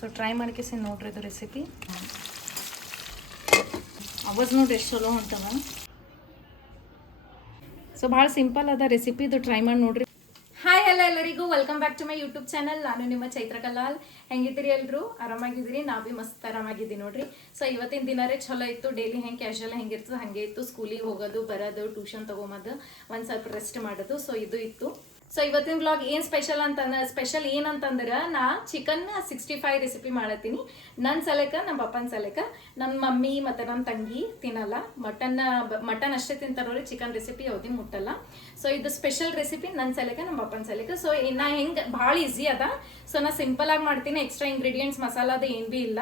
So try ಮಾಡ್ಕೇಸಿ ನೋಡ್ರಿ ಇದು recipe ಅವಾಜ್ ನೋಡ್ರಿ ಎಷ್ಟು ಚಲೋ ಅಂತವ. ಸೊ ಭಾಳ ಸಿಂಪಲ್ ಅದ ರೆಸಿಪಿ, ಇದು ಟ್ರೈ ಮಾಡಿ ನೋಡ್ರಿ. ಹಾಯ್ ಹಲೋ ಎಲ್ಲರಿಗೂ, welcome back to my YouTube channel. ನಾನು ನಿಮ್ಮ ಚೈತ್ರ ಕಲಾಲ್. ಹೆಂಗಿದ್ದೀರಿ ಎಲ್ಲರೂ? ಆರಾಮಾಗಿದ್ದೀರಿ? ನಾವು ಭೀ ಮಸ್ತ್ ಆರಾಮಾಗಿದ್ದೀವಿ ನೋಡ್ರಿ. ಸೊ ಇವತ್ತಿನ ದಿನರೇ ಚಲೋ ಇತ್ತು. ಡೈಲಿ ಹೆಂಗೆ ಕ್ಯಾಶುವಲ್ ಹೆಂಗಿರ್ತದೆ ಹಾಗೆ ಇತ್ತು. ಸ್ಕೂಲಿಗೆ ಹೋಗೋದು ಬರೋದು, ಟ್ಯೂಷನ್ ತೊಗೊಂಬದು, ಒಂದು ಸ್ವಲ್ಪ ರೆಸ್ಟ್ ಮಾಡೋದು. ಸೊ ಇದು ಇತ್ತು. ಸೊ ಇವತ್ತಿನ ಬ್ಲಾಗ್ ಏನು ಸ್ಪೆಷಲ್ ಏನಂತಂದ್ರೆ, ನಾ ಚಿಕನ್ 65 ರೆಸಿಪಿ ಮಾಡತ್ತೀನಿ. ನನ್ನ ಸಲಕ, ನಮ್ಮ ಪಪ್ಪನ ಸಲಕ. ನನ್ನ ಮಮ್ಮಿ ಮತ್ತು ನನ್ನ ತಂಗಿ ತಿನ್ನಲ್ಲ, ಮಟನ್ ಅಷ್ಟೇ ತಿಂತಾರೋರಿ, ಚಿಕನ್ ರೆಸಿಪಿ ಯಾವುದೇ ಮುಟ್ಟಲ್ಲ. ಸೊ ಇದು ಸ್ಪೆಷಲ್ ರೆಸಿಪಿ ನನ್ನ ಸಲಕ, ನಮ್ಮ ಪಪ್ಪನ ಸಲಕ. ಸೊ ನಾ ಹೆಂಗೆ ಭಾಳ ಈಸಿ ಅದ. ಸೊ ನಾ ಸಿಂಪಲ್ ಆಗಿ ಮಾಡ್ತೀನಿ, ಎಕ್ಸ್ಟ್ರಾ ಇಂಗ್ರೀಡಿಯೆಂಟ್ಸ್ ಮಸಾಲ ಅದು ಏನು ಭೀ ಇಲ್ಲ.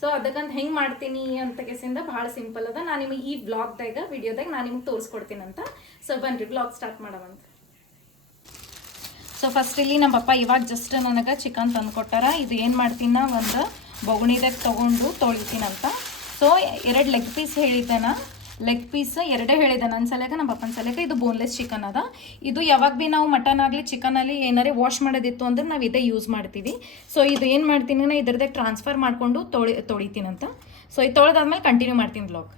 ಸೊ ಅದಕ್ಕಂತ ಹೆಂಗೆ ಮಾಡ್ತೀನಿ ಅಂತ ಕೇಸಿಂದ ಭಾಳ ಸಿಂಪಲ್ ಅದ. ನಾನು ನಿಮಗೆ ಈ ವಿಡಿಯೋದಾಗ ನಾನು ನಿಮ್ಗೆ ತೋರಿಸ್ಕೊಡ್ತೀನಂತ. ಸೊ ಬನ್ರಿ ಬ್ಲಾಗ್ ಸ್ಟಾರ್ಟ್ ಮಾಡೋವಂತ. ಸೊ ಫಸ್ಟ್ ಇಲ್ಲಿ ನಮ್ಮ ಪಪ್ಪ ಇವಾಗ ಜಸ್ಟ್ ನನಗೆ ಚಿಕನ್ ತಂದು ಕೊಟ್ಟಾರ. ಇದು ಏನು ಮಾಡ್ತೀನಿ ನಾ, ಒಂದು ಬೊಗಣಿದಾಗ ತೊಗೊಂಡು ತೊಳಿತೀನಂತ. ಸೊ 2 ಲೆಗ್ ಪೀಸ್ ಹೇಳಿದ್ದೇನೆ. ಲೆಗ್ ಪೀಸ್ 2 ಹೇಳಿದೆ ನನ್ನ ಸಲಕ, ನಮ್ಮ ಪಪ್ಪನ ಸಲಕ. ಇದು ಬೋನ್ಲೆಸ್ ಚಿಕನ್ ಅದ. ಇದು ಯಾವಾಗ ಭೀ ನಾವು ಮಟನ್ ಆಗಲಿ ಚಿಕನಲ್ಲಿ ಏನಾರೇ ವಾಶ್ ಮಾಡೋದಿತ್ತು ಅಂದ್ರೆ ನಾವು ಇದೇ ಯೂಸ್ ಮಾಡ್ತೀವಿ. ಸೊ ಇದು ಏನು ಮಾಡ್ತೀನಿ ನಾ, ಇದ್ರದಾಗ ಟ್ರಾನ್ಸ್ಫರ್ ಮಾಡಿಕೊಂಡು ತೊಳಿತೀನಂತ. ಸೊ ಇದು ತೊಳೆದಾದ್ಮೇಲೆ ಕಂಟಿನ್ಯೂ ಮಾಡ್ತೀನಿ ಬ್ಲಾಗ್.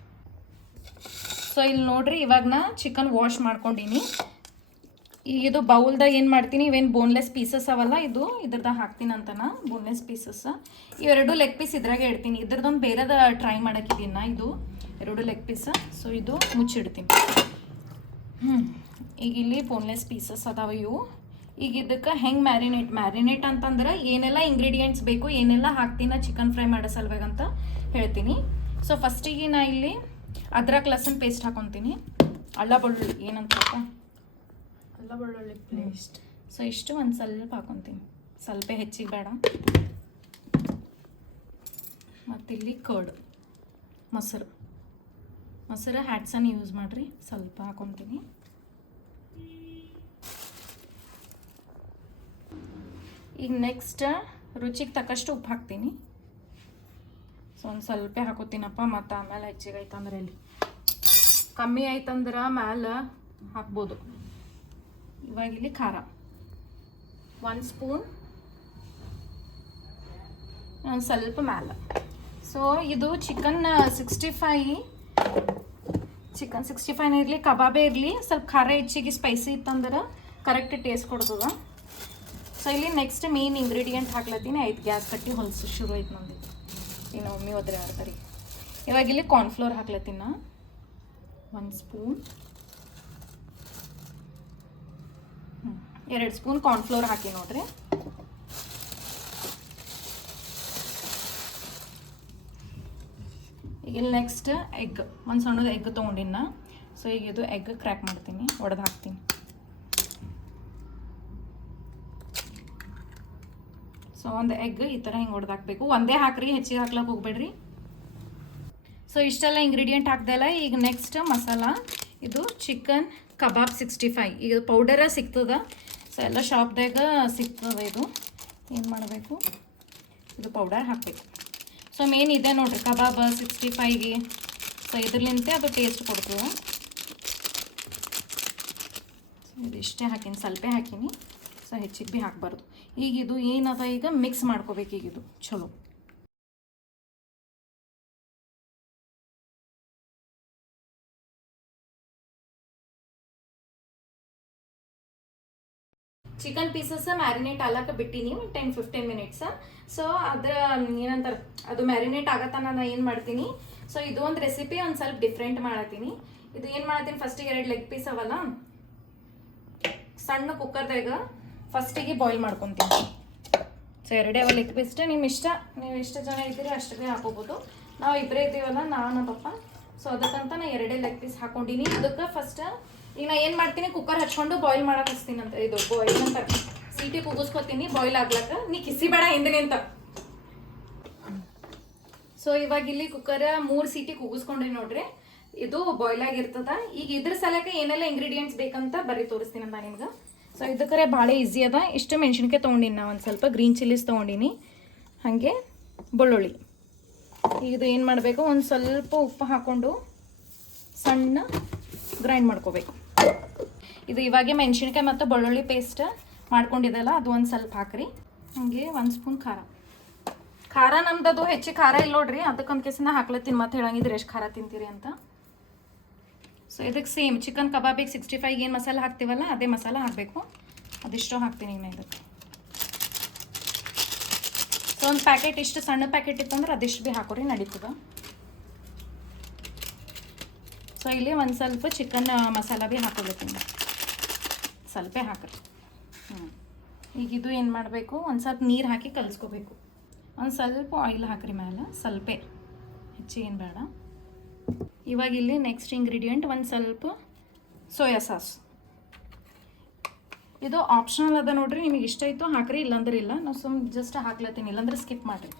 ಸೊ ಇಲ್ಲಿ ನೋಡ್ರಿ, ಇವಾಗ ನಾ ಚಿಕನ್ ವಾಶ್ ಮಾಡ್ಕೊಂಡೀನಿ. ಇದು ಬೌಲ್ದಾಗ ಏನು ಮಾಡ್ತೀನಿ, ಇವೇನು ಬೋನ್ಲೆಸ್ ಪೀಸಸ್ ಅವಲ್ಲ, ಇದ್ರದಾಗ ಹಾಕ್ತೀನಿ ಅಂತ ನಾ ಬೋನ್ಲೆಸ್ ಪೀಸಸ್. ಇವೆರಡು ಲೆಗ್ ಪೀಸ್ ಇದ್ರಾಗೆ ಇಡ್ತೀನಿ. ಇದ್ರದ್ದೊಂದು ಬೇರೆದ ಟ್ರೈ ಮಾಡೋಕ್ಕಿದ್ದೀನಿ ನಾ. ಇದು 2 ಲೆಗ್ ಪೀಸ. ಸೊ ಇದು ಮುಚ್ಚಿಡ್ತೀನಿ. ಈಗ ಇಲ್ಲಿ ಬೋನ್ಲೆಸ್ ಪೀಸಸ್ ಅದಾವ ಇವು. ಈಗ ಇದಕ್ಕೆ ಹೆಂಗೆ ಮ್ಯಾರಿನೇಟ್ ಅಂತಂದ್ರೆ ಏನೆಲ್ಲ ಇಂಗ್ರೀಡಿಯೆಂಟ್ಸ್ ಬೇಕು, ಏನೆಲ್ಲ ಹಾಕ್ತೀನಿ ಚಿಕನ್ ಫ್ರೈ ಮಾಡೋ ಸಲುವಾಗಿ ಅಂತ ಹೇಳ್ತೀನಿ. ಸೊ ಫಸ್ಟಿಗೆ ನಾ ಇಲ್ಲಿ ಅದ್ರಕ್ ಲಸನ್ ಪೇಸ್ಟ್ ಹಾಕೊತೀನಿ. ಅಲ್ಲ ಬೆಳ್ಳುಳ್ಳಿ ಏನಂತ ಅಲ್ಲ ಬೆಳ್ಳುಳ್ಳಿ ಪೇಸ್ಟ್. ಸೊ ಇಷ್ಟು ಒಂದು ಸ್ವಲ್ಪ ಹಾಕೊತೀನಿ, ಸ್ವಲ್ಪ ಹೆಚ್ಚಿಗೆ ಬೇಡ. ಮತ್ತಿಲ್ಲಿ ಕರ್ಡ್, ಮೊಸರು ಹ್ಯಾಟ್ಸನ್ ಯೂಸ್ ಮಾಡಿರಿ, ಸ್ವಲ್ಪ ಹಾಕೊತೀನಿ. ಈಗ ನೆಕ್ಸ್ಟ್ ರುಚಿಗೆ ತಕ್ಕಷ್ಟು ಉಪ್ಪು ಹಾಕ್ತೀನಿ. ಸೊ ಒಂದು ಸ್ವಲ್ಪ ಹಾಕೋತೀನಪ್ಪ, ಮತ್ತು ಆಮೇಲೆ ಹೆಚ್ಚಿಗೆ ಆಯ್ತಂದ್ರೆ ಇಲ್ಲಿ ಕಮ್ಮಿ ಆಯ್ತಂದ್ರೆ ಮ್ಯಾಲೆ ಹಾಕ್ಬೋದು. ಇವಾಗ ಇಲ್ಲಿ ಖಾರ 1 ಸ್ಪೂನ್, ಒಂದು ಸ್ವಲ್ಪ ಮ್ಯಾಲೆ. ಸೊ ಇದು ಚಿಕನ್ 65 ಇರಲಿ, ಕಬಾಬೇ ಇರಲಿ, ಸ್ವಲ್ಪ ಖಾರ ಹೆಚ್ಚಿಗೆ ಸ್ಪೈಸಿ ಇತ್ತಂದ್ರೆ ಕರೆಕ್ಟ್ ಟೇಸ್ಟ್ ಕೊಡ್ತದ. ಸೊ ಇಲ್ಲಿ ನೆಕ್ಸ್ಟ್ ಮೇನ್ ಇಂಗ್ರೀಡಿಯೆಂಟ್ ಹಾಕ್ಲತ್ತೀನಿ. ಆಯ್ತು, ಗ್ಯಾಸ್ ಕಟ್ಟಿ ಹೊಲಸು ಶುರು ಆಯ್ತು ನಂದು. ಇನ್ನು ಮಮ್ಮಿ ಹೋದ್ರೆ ಆಡ್ತಾರೆ. ಇವಾಗ ಇಲ್ಲಿ ಕಾರ್ನ್ಫ್ಲೋರ್ ಹಾಕ್ಲತ್ತೀನಿ ನಾ 1 ಸ್ಪೂನ್. 2 ಸ್ಪೂನ್ ಕಾರ್ನ್ಫ್ಲೋರ್ ಹಾಕಿ ನೋಡ್ರಿ. ಈಗ ಇಲ್ಲಿ ನೆಕ್ಸ್ಟ್ ಎಗ್, ಒಂದು ಸಣ್ಣದು ಎಗ್ ತೊಗೊಂಡಿನ. ಸೊ ಈಗ ಇದು ಎಗ್ ಕ್ರ್ಯಾಕ್ ಮಾಡ್ತೀನಿ, ಒಡೆದು ಹಾಕ್ತೀನಿ. ಸೊ ಒಂದು ಎಗ್ ಈ ಥರ ಹಿಂಗೆ ಒಡೆದು ಹಾಕಬೇಕು. ಒಂದೇ ಹಾಕ್ರಿ, ಹೆಚ್ಚಿಗೆ ಹಾಕ್ಲಕ್ಕೆ ಹೋಗ್ಬೇಡ್ರಿ. ಸೊ ಇಷ್ಟೆಲ್ಲ ಇಂಗ್ರೀಡಿಯೆಂಟ್ ಹಾಕ್ದಲ್ಲ. ಈಗ ನೆಕ್ಸ್ಟ್ ಮಸಾಲ, ಇದು ಚಿಕನ್ ಕಬಾಬ್ 65. ಈಗ ಪೌಡರ ಸಿಗ್ತದ. ಸೊ ಎಲ್ಲ ಶಾಪ್ದಾಗ ಸಿಗ್ತದೆ. ಇದು ಏನು ಮಾಡಬೇಕು, ಇದು ಪೌಡರ್ ಹಾಕಬೇಕು. ಸೊ ಮೇನ್ ಇದೆ ನೋಡ್ರಿ ಕಬಾಬ್ 65ಗೆ. ಸೊ ಇದ್ರಲಿಂತೆ ಅದು ಟೇಸ್ಟ್ ಕೊಡ್ತದೆ. ಸೊ ಇದು ಇಷ್ಟೇ ಹಾಕೀನಿ, ಸ್ವಲ್ಪ ಹಾಕೀನಿ. ಸೊ ಹೆಚ್ಚಿಗೆ ಭೀ ಹಾಕಬಾರ್ದು. ಈಗ ಇದು ಏನದ, ಈಗ ಮಿಕ್ಸ್ ಮಾಡ್ಕೋಬೇಕು. ಈಗ ಇದು ಚಲೋ ಚಿಕನ್ ಪೀಸಸ್ ಮ್ಯಾರಿನೇಟ್ ಆಗಕ್ಕೆ ಬಿಟ್ಟಿನಿ 10-15 ಮಿನಿಟ್ಸ್. ಸೊ ಅದ್ರ ಏನಂತಾರೆ, ಅದು ಮ್ಯಾರಿನೇಟ್ ಆಗತ್ತ ನಾನು ಏನು ಮಾಡ್ತೀನಿ. ಸೊ ಇದು ಒಂದು ರೆಸಿಪಿ ಒಂದು ಸ್ವಲ್ಪ ಡಿಫ್ರೆಂಟ್ ಮಾಡತ್ತೀನಿ. ಇದು ಏನು ಮಾಡತ್ತೀನಿ, ಫಸ್ಟಿಗೆ 2 ಲೆಗ್ ಪೀಸ್ ಅವಲ್ಲ, ಸಣ್ಣ ಕುಕ್ಕರ್ದಾಗ ಫಸ್ಟಿಗೆ ಬಾಯ್ಲ್ ಮಾಡ್ಕೊತೀನಿ. ಸೊ 2 ಲೆಗ್ ಪೀಸ್ ನಿಮ್ಮ ಇಷ್ಟ, ನೀವು ಎಷ್ಟು ಜನ ಇದ್ದೀರಿ ಅಷ್ಟೇ ಹಾಕೋಬೋದು. ನಾವು ಇಬ್ಬರೇ ಇದ್ದೀವಲ್ಲ, ನಾನು ಪಪ್ಪ. ಸೊ ಅದಕ್ಕಂತ ನಾ 2 ಲೆಗ್ ಪೀಸ್ ಹಾಕೊಂಡಿನಿ. ಅದಕ್ಕೆ ಫಸ್ಟ್ ಈಗ ನಾ ಏನು ಮಾಡ್ತೀನಿ, ಕುಕ್ಕರ್ ಹಚ್ಕೊಂಡು ಬಾಯ್ಲ್ ಮಾಡಕ್ಕೆ ಹಚ್ತೀನಿ ಅಂತ. ಇದು ಬಾಯ್ಲ್ ಅಂತ ಸೀಟಿ ಕೂಗಿಸ್ಕೊತೀನಿ ಬಾಯ್ಲ್ ಆಗ್ಲಕ್ಕ. ನೀ ಕಿಸಿ ಬೇಡ ಹಿಂದಿನಿ ಅಂತ. ಸೊ ಇವಾಗ ಇಲ್ಲಿ ಕುಕ್ಕರ್ 3 ಸೀಟಿ ಕೂಗಿಸ್ಕೊಂಡ್ರಿ ನೋಡ್ರಿ. ಇದು ಬಾಯ್ಲ್ ಆಗಿರ್ತದ. ಈಗ ಇದ್ರ ಸಲಕ್ಕೆ ಏನೆಲ್ಲ ಇಂಗ್ರೀಡಿಯೆಂಟ್ಸ್ ಬೇಕಂತ ಬರೀ ತೋರಿಸ್ತೀನಿ ನಾನು ನಿಮ್ಗೆ. ಸೊ ಇದಕ್ಕೆ ಭಾಳ ಈಸಿ ಅದ. ಇಷ್ಟು ಮೆಣಸಿನ್ಕಾಯಿ ತೊಗೊಂಡಿನಿ ನಾ, ಒಂದು ಸ್ವಲ್ಪ ಗ್ರೀನ್ ಚಿಲ್ಲೀಸ್ ತೊಗೊಂಡಿನಿ, ಹಾಗೆ ಬೆಳ್ಳುಳ್ಳಿ. ಇದು ಏನು ಮಾಡಬೇಕು, ಒಂದು ಸ್ವಲ್ಪ ಉಪ್ಪು ಹಾಕ್ಕೊಂಡು ಸಣ್ಣ ಗ್ರೈಂಡ್ ಮಾಡ್ಕೋಬೇಕು. ಇದು ಇವಾಗೆ ಮೆಣಸಿನ್ಕಾಯಿ ಮತ್ತು ಬೆಳ್ಳುಳ್ಳಿ ಪೇಸ್ಟ್ ಮಾಡ್ಕೊಂಡಿದ್ದಲ್ಲ, ಅದು ಒಂದು ಸ್ವಲ್ಪ ಹಾಕ್ರಿ. ಹಾಗೆ 1 ಸ್ಪೂನ್ ಖಾರ ನಮ್ದದು ಹೆಚ್ಚಿಗೆ ಖಾರ ಇಲ್ಲ ನೋಡ್ರಿ, ಅದಕ್ಕಂತ ಕೇಸಿನ ಹಾಕ್ಲತ್ತೀನಿ. ಮತ್ತೆ ಹೇಳಂಗಿದ್ರಿ ಎಷ್ಟು ಖಾರ ತಿಂತೀರಿ ಅಂತ. ಸೊ ಇದಕ್ಕೆ ಸೇಮ್ ಚಿಕನ್ ಕಬಾಬಿಗೆ 65 ಏನು ಮಸಾಲೆ ಹಾಕ್ತೀವಲ್ಲ ಅದೇ ಮಸಾಲೆ ಹಾಕಬೇಕು. ಅದಿಷ್ಟು ಹಾಕ್ತೀನಿ ಈಗ ಇದಕ್ಕೆ. ಸೊ ಒಂದು ಪ್ಯಾಕೆಟ್ ಇಷ್ಟು ಸಣ್ಣ ಪ್ಯಾಕೆಟ್ ಇತ್ತಂದ್ರೆ ಅದಿಷ್ಟು ಭೀ ಹಾಕೋರಿ ನಡೀತದ. ಸೊ ಇಲ್ಲಿ ಒಂದು ಸ್ವಲ್ಪ ಚಿಕನ್ ಮಸಾಲ ಭೀ ಹಾಕೋಬೇಕಿಂದ ಸ್ವಲ್ಪ ಹಾಕ್ರಿ. ಈಗ ಇದು ಏನು ಮಾಡಬೇಕು, ಒಂದು ಸ್ವಲ್ಪ ನೀರು ಹಾಕಿ ಕಲಿಸ್ಕೋಬೇಕು. ಒಂದು ಸ್ವಲ್ಪ ಆಯಿಲ್ ಹಾಕ್ರಿ ಮೇಲೆ, ಸ್ವಲ್ಪ ಹೆಚ್ಚಿಗೆ ಏನು ಬೇಡ. ಇವಾಗ ಇಲ್ಲಿ ನೆಕ್ಸ್ಟ್ ಇಂಗ್ರೀಡಿಯೆಂಟ್ ಒಂದು ಸ್ವಲ್ಪ ಸೋಯಾ ಸಾಸ್. ಇದು ಆಪ್ಷನಲ್ ಅದ ನೋಡ್ರಿ, ನಿಮಗೆ ಇಷ್ಟ ಇತ್ತು ಹಾಕ್ರಿ, ಇಲ್ಲಾಂದ್ರೆ ಇಲ್ಲ. ನಾವು ಜಸ್ಟ್ ಹಾಕ್ಲತ್ತೀನಿ, ಇಲ್ಲಾಂದ್ರೆ ಸ್ಕಿಪ್ ಮಾಡಿರಿ.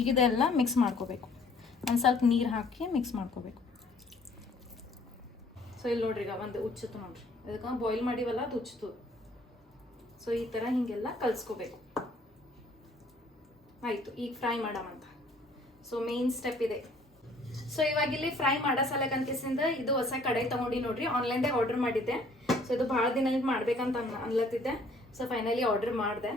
ಈಗ ಇದೆಲ್ಲ ಮಿಕ್ಸ್ ಮಾಡ್ಕೋಬೇಕು. ಒಂದು ಸ್ವಲ್ಪ ನೀರು ಹಾಕಿ ಮಿಕ್ಸ್ ಮಾಡ್ಕೋಬೇಕು. ಸೊ ಇಲ್ಲಿ ನೋಡ್ರಿ, ಈಗ ಒಂದು ಉಚ್ಚಿತು ನೋಡ್ರಿ, ಅದಕ್ಕೆ ಬಾಯ್ಲ್ ಮಾಡಿವಲ್ಲ ಅದು ಉಚ್ಚಿತು. ಸೊ ಈ ಥರ ಹೀಗೆಲ್ಲ ಕಲಿಸ್ಕೋಬೇಕು. ಆಯಿತು, ಈಗ ಫ್ರೈ ಮಾಡಮಂತ. ಸೊ ಮೇನ್ ಸ್ಟೆಪ್ ಇದೆ. ಸೊ ಇವಾಗ ಇಲ್ಲಿ ಫ್ರೈ ಮಾಡೋ ಸಲಕಂತಿಸಿಂದ ಇದು ಹೊಸ ಕಡಾಯಿ ತಗೊಂಡು ನೋಡ್ರಿ, ಆನ್ಲೈನ್ದಾಗ ಆರ್ಡರ್ ಮಾಡಿದ್ದೆ. ಸೊ ಇದು ಭಾಳ ದಿನ ಮಾಡ್ಬೇಕಂತ ಅನ್ಲತ್ತಿದ್ದೆ. ಸೊ ಫೈನಲಿ ಆರ್ಡರ್ ಮಾಡಿದೆ.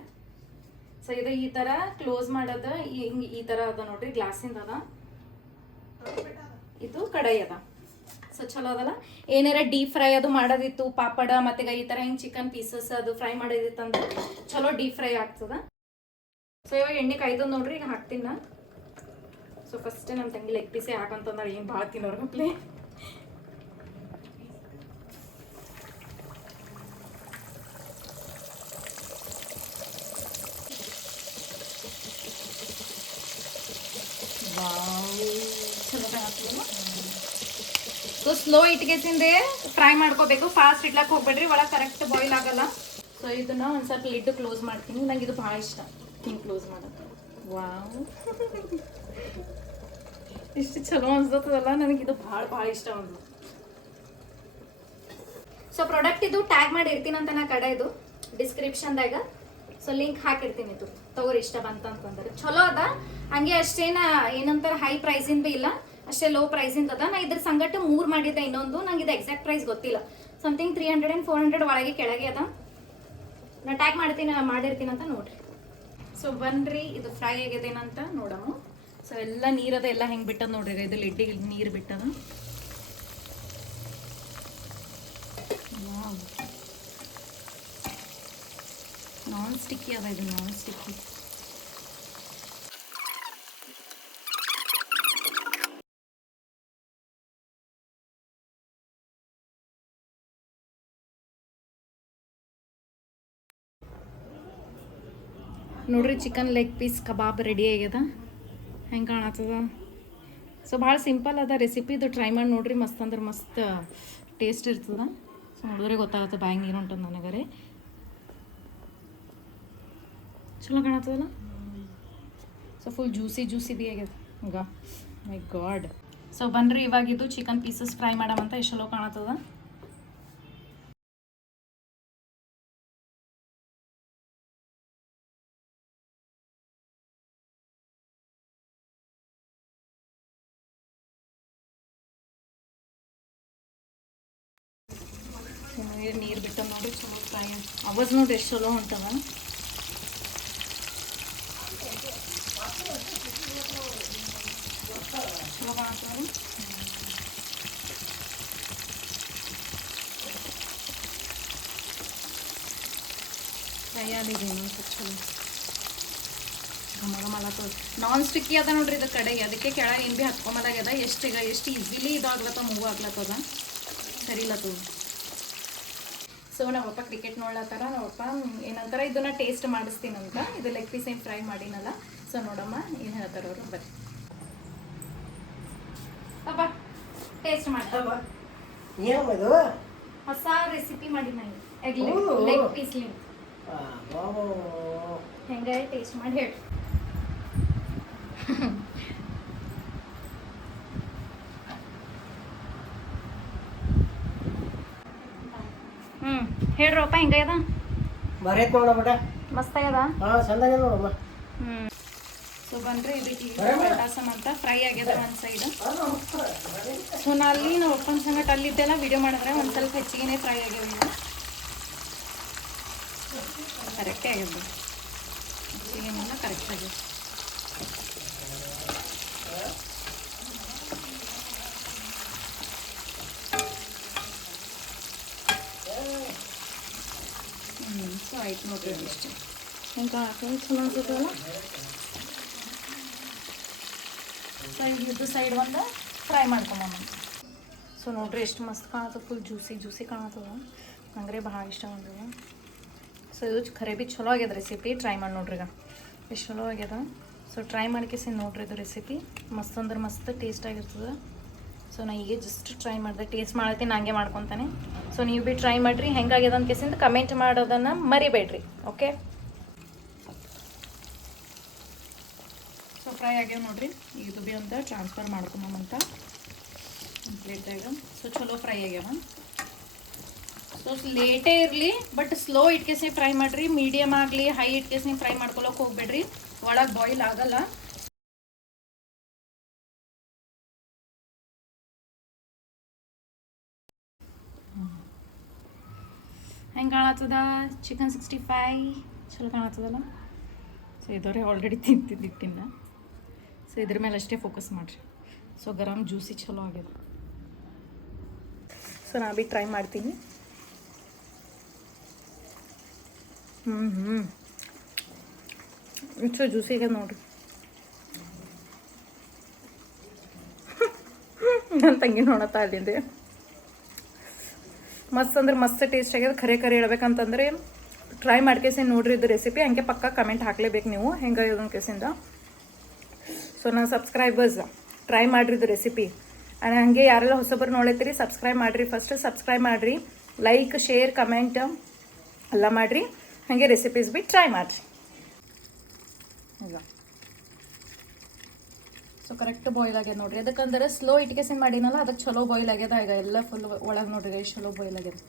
ಸೊ ಇದು ಈ ಥರ ಕ್ಲೋಸ್ ಮಾಡೋದು ಹಿಂಗೆ ಈ ಥರ ಅದ ನೋಡ್ರಿ, ಗ್ಲಾಸಿಂದ ಅದ. ಇದು ಕಡಾಯಿ ಅದ. ಸೊ ಚಲೋ ಅದಲ್ಲ. ಏನಾರ ಡೀಪ್ ಫ್ರೈ ಅದು ಮಾಡೋದಿತ್ತು, ಪಾಪಡ ಮತ್ತೆ ಈ ಥರ ಹಿಂಗೆ ಚಿಕನ್ ಪೀಸಸ್ ಅದು ಫ್ರೈ ಮಾಡೋದಿತ್ತು ಅಂದ್ರೆ ಚಲೋ ಡೀಪ್ ಫ್ರೈ ಆಗ್ತದ. ಸೊ ಇವಾಗ ಎಣ್ಣೆ ಕಾಯ್ದು ನೋಡ್ರಿ, ಈಗ ಹಾಕ್ತೀನಿ ನಾನು. ಸೊ ಫಸ್ಟ್ ನಮ್ಮ ತಂಗಿ ಲೆಗ್ ಪೀಸೇ ಹಾಕಂತಂದ್ರೆ ಏನು ಭಾಳ ತಿನ್ನೋರು ಮಕ್ಳೇ. ಚಲೋ ಕಾಣತ್ತಲ್ಲ. ಸೊ ಸ್ಲೋ ಇಟ್ಗೆಸಿಂದೆ ಫ್ರೈ ಮಾಡ್ಕೋಬೇಕು, ಫಾಸ್ಟ್ ಇಡ್ಲಕ್ಕೆ ಹೋಗ್ಬೇಡ್ರಿ, ಒಳಗೆ ಕರೆಕ್ಟ್ ಬಾಯ್ಲ್ ಆಗಲ್ಲ. ಸೊ ಇದನ್ನ ಒಂದು ಸ್ವಲ್ಪ ಲಿಡ್ ಕ್ಲೋಸ್ ಮಾಡ್ತೀನಿ. ನಂಗೆ ಇದು ಭಾಳ ಇಷ್ಟ ಹಿಂಗೆ ಕ್ಲೋಸ್ ಮಾಡೋದು. ವಾವ್, ಇಷ್ಟು ಚಲೋ ಅನ್ಸತ್ತದಲ್ಲ, ನನಗೆ ಇದು ಭಾಳ ಇಷ್ಟ ಒಂದು. ಸೊ ಪ್ರಾಡಕ್ಟ್ ಇದು ಟ್ಯಾಗ್ ಮಾಡಿ ಇರ್ತೀನಂತ ನಾ ಕಡೆ ಇದು ಡಿಸ್ಕ್ರಿಪ್ಷನ್ದಾಗ. ಸೊ ಲಿಂಕ್ ಹಾಕಿರ್ತೀನಿ, ಇದು ತಗೋರಿ ಇಷ್ಟ ಬಂತಂತಂದ್ರೆ. ಚಲೋ ಅದ, ಹಂಗೆ ಅಷ್ಟೇನ ಏನಂತಾರೆ ಹೈ ಪ್ರೈಸಿಂದ ಭೀ ಇಲ್ಲ, ಅಷ್ಟೇ ಲೋ ಪ್ರೈಸಿಂದ ಅದ. ನಾ ಇದ್ರ ಸಂಗಟ 3 ಮಾಡಿದ್ದೆ. ಇನ್ನೊಂದು ನಂಗೆ ಇದು ಎಕ್ಸಾಕ್ಟ್ ಪ್ರೈಸ್ ಗೊತ್ತಿಲ್ಲ, ಸಮಥಿಂಗ್ 300 and 400 ಒಳಗೆ ಕೆಳಗೆ ಅದ. ನಾ ಟ್ಯಾಗ್ ಮಾಡಿರ್ತೀನಿ ಅಂತ ನೋಡ್ರಿ. ಸೊ ಬನ್ರಿ, ಇದು ಫ್ರೈ ಆಗ್ಯದೇನಂತ ನೋಡಮ್ಮ. ಸೊ ಎಲ್ಲ ನೀರದ ಎಲ್ಲ ಹೆಂಗೆ ಬಿಟ್ಟದ ನೋಡ್ರಿ, ಇದು ಲಿಡ್ಡಿಗೆ ನೀರು ಬಿಟ್ಟದ. ನಾನ್ ಸ್ಟಿಕ್ಕಿ ಅದ, ಇದು ನಾನ್ ಸ್ಟಿಕ್ಕಿ. ನೋಡ್ರಿ, chicken leg piece kebab ready ಆಗ್ಯದ. ಹೆಂಗೆ ಕಾಣತ್ತದ. ಸೊ ಭಾಳ ಸಿಂಪಲ್ ಅದ ರೆಸಿಪಿ. ಇದು ಟ್ರೈ ಮಾಡಿ ನೋಡ್ರಿ, ಮಸ್ತ್ ಅಂದ್ರೆ ಮಸ್ತ್ ಟೇಸ್ಟ್ ಇರ್ತದ. ಸೊ ನೋಡಿದ್ರೆ ಗೊತ್ತಾಗುತ್ತೆ ಬಾಯಿಗೆ ನೀರು ಉಂಟದ ನನಗರೆ. ಚಲೋ ಕಾಣತ್ತದಲ್ಲ. ಸೊ ಫುಲ್ ಜ್ಯೂಸಿ ಭೀ ಆಗ್ಯದ ಈಗ. ಮೈ ಗಾಡ್. ಸೊ ಬನ್ರಿ, ಇವಾಗ ಇದು ಚಿಕನ್ ಪೀಸಸ್ ಫ್ರೈ ಮಾಡಮಂತ. ಎಷ್ಟು ಚಲೋ ಕಾಣತ್ತದ. ನೀರು ಬಿಟ್ಟ ನೋಡಿ, ಚಲೋ ಫ್ರೈ ಅವಾಜ್ ನೋಡ್ರಿ ಎಷ್ಟು ಚಲೋ ಹೊಂಟದ. ಚಲೋ ಕಾಣ್ತದ. ಫ್ರೈ ಆಗಿದೆ ಚಲೋ ಘಮಘಮಲತ್ತದ. ನಾನ್ ಸ್ಟಿಕ್ಕಿ ಅದ ನೋಡ್ರಿ ಇದು ಕಡೆಗೆ, ಅದಕ್ಕೆ ಕೆಳಗೆ ಏನು ಭೀ ಹತ್ಕೊಂಬಲಾಗ್ಯದ. ಎಷ್ಟು ಈಸಿಲಿ ಇದಾಗ್ಲತ್ತ, ಮೂವ್ ಆಗ್ಲತ್ತದ, ಸರಿಲತ್ತದ. ಸೊ ನಮ್ಮಪ್ಪ ಕ್ರಿಕೆಟ್ ನೋಡ್ಲತ್ತಾರ. ನಮ್ಮಪ್ಪ ಏನಂತಾರ ಇದನ್ನ ಟೇಸ್ಟ್ ಮಾಡಿಸ್ತೀನಂತ. ಇದು ಲೆಗ್ ಪೀಸ್ ಏನು ಫ್ರೈ ಮಾಡಿನಲ್ಲ. ಸೊ ನೋಡಮ್ಮ ಏನು ಹೇಳ್ತಾರ ಅವರು. ಬರ್ರಿ ಅಪ್ಪ ಟೇಸ್ಟ್ ಮಾಡ್ತಾವ. ಹೊಸ ರೆಸಿಪಿ ಮಾಡಿ ನಾನು ಲೆಗ್ ಪೀಸ್ ಲಿಂಕ್ ಹೆಂಗ ಟೇಸ್ಟ್ ಮಾಡಿ ಹೇಳಿ. ಹೇಳ್ರಪ್ಪ ಹೆಂಗದ. ಬರೈತ್ ನೋಡಮ್ಮ, ಮಸ್ತ್ ಆಗ್ಯದ. ಚಂದ ನೋಡಮ್ಮ. ಸೊ ಬನ್ರಿ, ಇದಕ್ಕೆ ಪಟಾಸಮ್ ಅಂತ ಫ್ರೈ ಆಗ್ಯದ ಒಂದು ಸೈಡ್. ಸೊ ನಾ ಅಲ್ಲಿ ನಾವು ಒಪ್ಪನ ಸಂಗಟ ಅಲ್ಲಿದ್ದೆಲ್ಲ ವಿಡಿಯೋ ಮಾಡಿದ್ರೆ ಒಂದು ಸ್ವಲ್ಪ ಹೆಚ್ಚಿಗೆ ಫ್ರೈ ಆಗ್ಯಾವ. ಇವು ಕರೆಕ್ಟೇ ಆಗ್ಯದ. ಏನಿಲ್ಲ ಕರೆಕ್ಟಾಗಿ. ಸೊ ಆಯ್ತು ನೋಡ್ರಿ ಇಷ್ಟು ಹಿಂಗೆ ಹಾಕೊಂಡು ಚಲೋ ಅನ್ಸುತ್ತಲ್ಲ. ಸೊ ಇದು ಸೈಡ್ ಒಂದು ಫ್ರೈ ಮಾಡ್ಕೊಂಬ. ಸೊ ನೋಡ್ರಿ ಎಷ್ಟು ಮಸ್ತ್ ಕಾಣತ್ತದ, ಫುಲ್ ಜ್ಯೂಸಿ ಕಾಣತ್ತದ. ನಂಗೆ ಭಾಳ ಇಷ್ಟ ಆಗ್ತದ. ಸೊ ಇದು ಖರೆ ಭೀ ಚಲೋ ಆಗ್ಯದ ರೆಸಿಪಿ, ಟ್ರೈ ಮಾಡಿ ನೋಡ್ರಿ. ಈಗ ಎಷ್ಟು ಚಲೋ ಆಗ್ಯದ. ಸೊ ಟ್ರೈ ಮಾಡ್ಕೇಸಿ ನೋಡ್ರಿ ಇದು ರೆಸಿಪಿ ಮಸ್ತ್ ಅಂದ್ರೆ ಮಸ್ತ್ ಟೇಸ್ಟ್ ಆಗಿರ್ತದೆ. ಸೊ ನಾ ಈಗ ಜಸ್ಟ್ ಟ್ರೈ ಮಾಡಿದೆ, ಟೇಸ್ಟ್ ಮಾಡತ್ತೀನಿ, ನಂಗೆ ಮಾಡ್ಕೊತಾನೆ. ಸೊ ನೀವು ಭೀ ಟ್ರೈ ಮಾಡಿರಿ, ಹೆಂಗಾಗ್ಯದ ಅಂತ ಕೇಸಿಂದ ಕಮೆಂಟ್ ಮಾಡೋದನ್ನು ಮರಿಬೇಡ್ರಿ. ಓಕೆ, ಸೊ ಫ್ರೈ ಆಗ್ಯಾವ ನೋಡ್ರಿ. ಇದು ಭೀ ಅಂತ ಟ್ರಾನ್ಸ್ಫರ್ ಮಾಡ್ಕೊಂಬಂತ ಪ್ಲೇಟ್ದಾಗ. ಸೊ ಚಲೋ ಫ್ರೈ ಆಗ್ಯಾವ. ಸೊ ಲೇಟೇ ಇರಲಿ ಬಟ್ ಸ್ಲೋ ಇಟ್ಕೇಸಿ ಫ್ರೈ ಮಾಡಿರಿ. ಮೀಡಿಯಮ್ ಆಗಲಿ ಹೈ ಇಟ್ಕೇಸಿ ಫ್ರೈ ಮಾಡ್ಕೊಳಕ್ಕೆ ಹೋಗ್ಬೇಡ್ರಿ, ಒಳಗೆ ಬಾಯ್ಲ್ ಆಗಲ್ಲ. ಹೆಂಗೆ ಕಾಣತ್ತದ ಚಿಕನ್ 65 ಚಲೋ ಕಾಣತ್ತದಲ್ಲ. ಸೊ ಇದವರೆ ಆಲ್ರೆಡಿ ತಿಂತಿದ್ದಿಟ್ಟಿನ. ಸೊ ಇದ್ರ ಮೇಲೆ ಅಷ್ಟೇ ಫೋಕಸ್ ಮಾಡಿರಿ. ಸೊ ಗರಂ ಜ್ಯೂಸಿ ಚಲೋ ಆಗ್ಯದ. ಸೊ ನಾ ಭೀ ಟ್ರೈ ಮಾಡ್ತೀನಿ. ಇಷ್ಟು ಜ್ಯೂಸಿ ಆಗ್ಯದ ನೋಡ್ರಿ. ನನ್ನ ತಂಗಿ ನೋಡತ್ತಾ ಅಲ್ಲಿಂದೆ. ಮಸ್ತ್ ಅಂದ್ರೆ ಮಸ್ತ್ ಟೇಸ್ಟ್ ಆಗ್ಯದ. ಖರೆ ಹೇಳ್ಬೇಕಂತಂದ್ರೆ ಟ್ರೈ ಮಾಡ್ಕೇಸಿ ನೋಡ್ರಿ ಇದು ರೆಸಿಪಿ. ಹಂಗೆ ಪಕ್ಕ ಕಮೆಂಟ್ ಹಾಕ್ಲೇಬೇಕು ನೀವು ಹೆಂಗೆ ಇದೊಂದು ಕೇಸಿಂದ. ಸೊ ನನ್ನ ಸಬ್ಸ್ಕ್ರೈಬರ್ಸ್ ಟ್ರೈ ಮಾಡಿರಿ ಇದು ರೆಸಿಪಿ. ಹಂಗೆ ಯಾರೆಲ್ಲ ಹೊಸಬರು ನೋಡತ್ತೀರಿ ಸಬ್ಸ್ಕ್ರೈಬ್ ಮಾಡಿರಿ. ಫಸ್ಟ್ ಸಬ್ಸ್ಕ್ರೈಬ್ ಮಾಡಿರಿ, ಲೈಕ್ ಶೇರ್ ಕಮೆಂಟ್ ಎಲ್ಲ ಮಾಡಿರಿ. ಹಾಗೆ ರೆಸಿಪೀಸ್ ಭೀ ಟ್ರೈ ಮಾಡಿರಿ. ಈಗ ಸೊ ಕರೆಕ್ಟ್ ಬಾಯ್ಲ್ ಆಗ್ಯದ ನೋಡ್ರಿ. ಅದಕ್ಕಂದ್ರೆ ಸ್ಲೋ ಇಟ್ಕೇಸಿನ ಮಾಡಿನಲ್ಲ, ಅದಕ್ಕೆ ಚಲೋ ಬಾಯ್ಲ್ ಆಗ್ಯದ. ಈಗ ಎಲ್ಲ ಫುಲ್ ಒಳಗೆ ನೋಡ್ರಿ ಎಷ್ಟು ಚಲೋ ಬಾಯ್ಲ್ ಆಗ್ಯದ.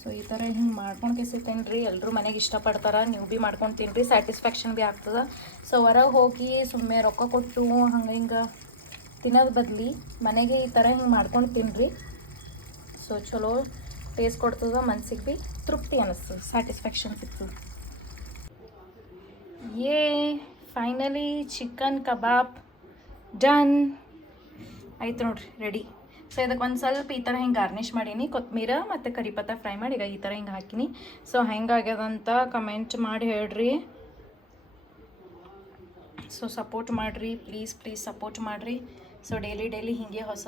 ಸೊ ಈ ಥರ ಹಿಂಗೆ ಮಾಡ್ಕೊಂಡು ಕೇಸಿ ತಿನ್ನಿರಿ. ಎಲ್ಲರೂ ಮನೆಗೆ ಇಷ್ಟಪಡ್ತಾರೆ, ನೀವು ಭೀ ಮಾಡ್ಕೊಂಡು ತಿನ್ನಿರಿ, ಸ್ಯಾಟಿಸ್ಫ್ಯಾಕ್ಷನ್ ಭೀ ಆಗ್ತದೆ. ಸೊ ಹೊರಗೆ ಹೋಗಿ ಸುಮ್ಮನೆ ರೊಕ್ಕ ಕೊಟ್ಟು ಹಿಂಗೆ ತಿನ್ನೋದು ಬದಲಿ ಮನೆಗೆ ಈ ಥರ ಹಿಂಗೆ ಮಾಡ್ಕೊಂಡು ತಿನ್ನಿರಿ. ಸೊ ಚಲೋ ಟೇಸ್ಟ್ ಕೊಡ್ತದೆ, ಮನ್ಸಿಗೆ ಭೀ ತೃಪ್ತಿ ಅನ್ನಿಸ್ತದೆ, ಸ್ಯಾಟಿಸ್ಫ್ಯಾಕ್ಷನ್ ಸಿಗ್ತದೆ. ಫೈನಲಿ ಚಿಕನ್ ಕಬಾಬ್ ಡನ್ ಆಯ್ತು ನೋಡ್ರಿ, ರೆಡಿ. ಸೊ ಇದಕ್ಕೆ ಒಂದು ಸ್ವಲ್ಪ ಈ ಥರ ಹಿಂಗೆ ಗಾರ್ನಿಷ್ ಮಾಡೀನಿ, ಕೊತ್ತಂಬರಿ ಮತ್ತು ಕರಿಪತ್ತ ಫ್ರೈ ಮಾಡಿ ಈಗ ಈ ಥರ ಹಿಂಗೆ ಹಾಕಿನಿ. ಸೊ ಹೆಂಗಾಗ್ಯದಂತ ಕಮೆಂಟ್ ಮಾಡಿ ಹೇಳ್ರಿ. ಸೊ ಸಪೋರ್ಟ್ ಮಾಡಿರಿ, ಪ್ಲೀಸ್ ಸಪೋರ್ಟ್ ಮಾಡಿರಿ. ಸೊ ಡೈಲಿ ಹಿಂಗೆ ಹೊಸ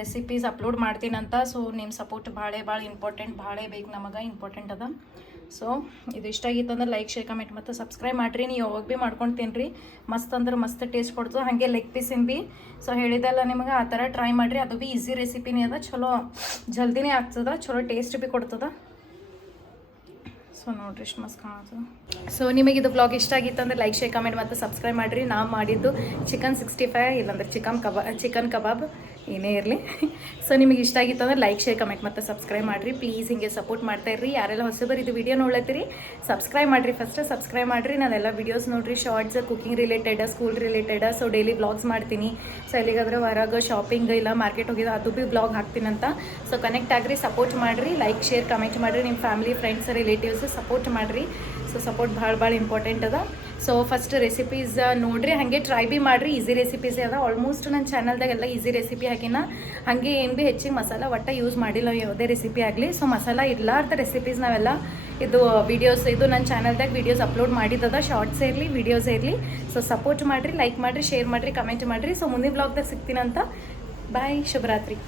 ರೆಸಿಪೀಸ್ ಅಪ್ಲೋಡ್ ಮಾಡ್ತೀನಂತ. ಸೊ ನಿಮ್ಮ ಸಪೋರ್ಟ್ ಭಾಳ ಇಂಪಾರ್ಟೆಂಟ್, ಭಾಳ ಬೇಕು ನಮಗೆ, ಇಂಪಾರ್ಟೆಂಟ್ ಅದ. ಸೊ ಇದು ಇಷ್ಟ ಆಗಿತ್ತು ಅಂದ್ರೆ ಲೈಕ್ ಶೇರ್ ಕಮೆಂಟ್ ಮತ್ತು ಸಬ್ಸ್ಕ್ರೈಬ್ ಮಾಡಿರಿ. ನೀವು ಯಾವಾಗ ಭೀ ಮಾಡ್ಕೊಂಡು ತಿನ್ನಿರಿ, ಮಸ್ತ್ ಅಂದ್ರೆ ಮಸ್ತ್ ಟೇಸ್ಟ್ ಕೊಡ್ತದೆ. ಹಾಗೆ ಲೆಗ್ ಪೀಸಿನ ಭೀ ಸೊ ಹೇಳಿದೆಲ್ಲ ನಿಮಗೆ ಆ ಥರ ಟ್ರೈ ಮಾಡಿರಿ. ಅದು ಭೀ ಈಸಿ ರೆಸಿಪಿನೇ ಅದ, ಚಲೋ ಜಲ್ದಿನೇ ಆಗ್ತದೆ, ಚಲೋ ಟೇಸ್ಟ್ ಭೀ ಕೊಡ್ತದೆ. ಸೊ ನೋಡ್ರಿ ಎಷ್ಟು ಮಸ್ತ್ ಕಾಣುತ್ತೆ. ಸೊ ನಿಮಗೆ ಇದು ಬ್ಲಾಗ್ ಇಷ್ಟ ಆಗಿತ್ತು ಅಂದರೆ ಲೈಕ್ ಶೇರ್ ಕಮೆಂಟ್ ಮತ್ತು ಸಬ್ಸ್ಕ್ರೈಬ್ ಮಾಡಿರಿ. ನಾವು ಮಾಡಿದ್ದು ಚಿಕನ್ 65 ಇಲ್ಲಾಂದ್ರೆ ಚಿಕನ್ ಕಬಾಬ್ ಏನೇ ಇರಲಿ. ಸೊ ನಿಮಗೆ ಇಷ್ಟ ಆಗಿತ್ತು ಅಂದರೆ ಲೈಕ್ ಶೇರ್ ಕಮೆಂಟ್ ಮತ್ತು ಸಬ್ಸ್ಕ್ರೈಬ್ ಮಾಡಿರಿ. ಪ್ಲೀಸ್ ಹಿಂಗೆ ಸಪೋರ್ಟ್ ಮಾಡ್ತಾ ಇರ್ರಿ. ಯಾರೆಲ್ಲ ಹೊಸಬರು ಇದು ವಿಡಿಯೋ ನೋಡ್ಲತ್ತೀರಿ ಸಬ್ಸ್ಕ್ರೈಬ್ ಮಾಡಿರಿ, ಫಸ್ಟ್ ಸಬ್ಸ್ಕ್ರೈಬ್ ಮಾಡಿರಿ. ನಾನೆಲ್ಲ ವೀಡಿಯೋಸ್ ನೋಡಿರಿ, shorts, cooking related, school related. So daily blogs ಮಾಡ್ತೀನಿ. ಸೊ ಎಲ್ಲಿಗಾದ್ರೆ ಹೊರಗೆ ಶಾಪಿಂಗ್ ಇಲ್ಲ ಮಾರ್ಕೆಟ್ ಹೋಗಿದ್ದು ಅದು ಭೀ ಬ್ಲಾಗ್ ಹಾಕ್ತೀನಂತ. ಸೊ ಕನೆಕ್ಟ್ ಆಗಿರಿ, ಸಪೋರ್ಟ್ ಮಾಡಿರಿ, ಲೈಕ್ ಶೇರ್ ಕಮೆಂಟ್ ಮಾಡಿರಿ. ನಿಮ್ಮ ಫ್ಯಾಮಿಲಿ ಫ್ರೆಂಡ್ಸ್ ರಿಲೇಟಿವ್ಸ್ ಸಪೋರ್ಟ್ ಮಾಡಿರಿ. ಸೊ ಸಪೋರ್ಟ್ ಭಾಳ ಇಂಪಾರ್ಟೆಂಟ್ ಅದ. ಸೊ ಫಸ್ಟ್ ರೆಸಿಪೀಸ್ ನೋಡಿರಿ, ಹಾಗೆ ಟ್ರೈ ಭೀ ಮಾಡಿರಿ. ಈಸಿ ರೆಸಿಪೀಸೇ ಅದ. ಆಲ್ಮೋಸ್ಟ್ ನನ್ನ ಚಾನಲ್ದಾಗೆಲ್ಲ ಈಸಿ ರೆಸಿಪಿ ಹಾಕಿನ, ಹಾಗೆ ಏನು ಭೀ ಹೆಚ್ಚಿಗೆ ಮಸಾಲ ಒಟ್ಟು ಯೂಸ್ ಮಾಡಿಲ್ಲ ಯಾವುದೇ ರೆಸಿಪಿ ಆಗಲಿ. ಸೊ ಮಸಾಲ ಇರ್ಲಾರ್ದ ರೆಸಿಪೀಸ್ ನಾವೆಲ್ಲ ಇದು ವೀಡಿಯೋಸ್ ಇದು ನನ್ನ ಚಾನಲ್ದಾಗ ವೀಡಿಯೋಸ್ ಅಪ್ಲೋಡ್ ಮಾಡಿದ್ದದ, ಶಾರ್ಟ್ಸ್ ಇರಲಿ ವೀಡಿಯೋಸ್ ಇರಲಿ. ಸೊ ಸಪೋರ್ಟ್ ಮಾಡಿರಿ, ಲೈಕ್ ಮಾಡಿರಿ, ಶೇರ್ ಮಾಡಿರಿ, ಕಮೆಂಟ್ ಮಾಡಿರಿ. ಸೊ ಮುಂದಿನ ಬ್ಲಾಗ್ದಾಗ ಸಿಗ್ತೀನಂತ. ಬಾಯ್, ಶುಭರಾತ್ರಿ.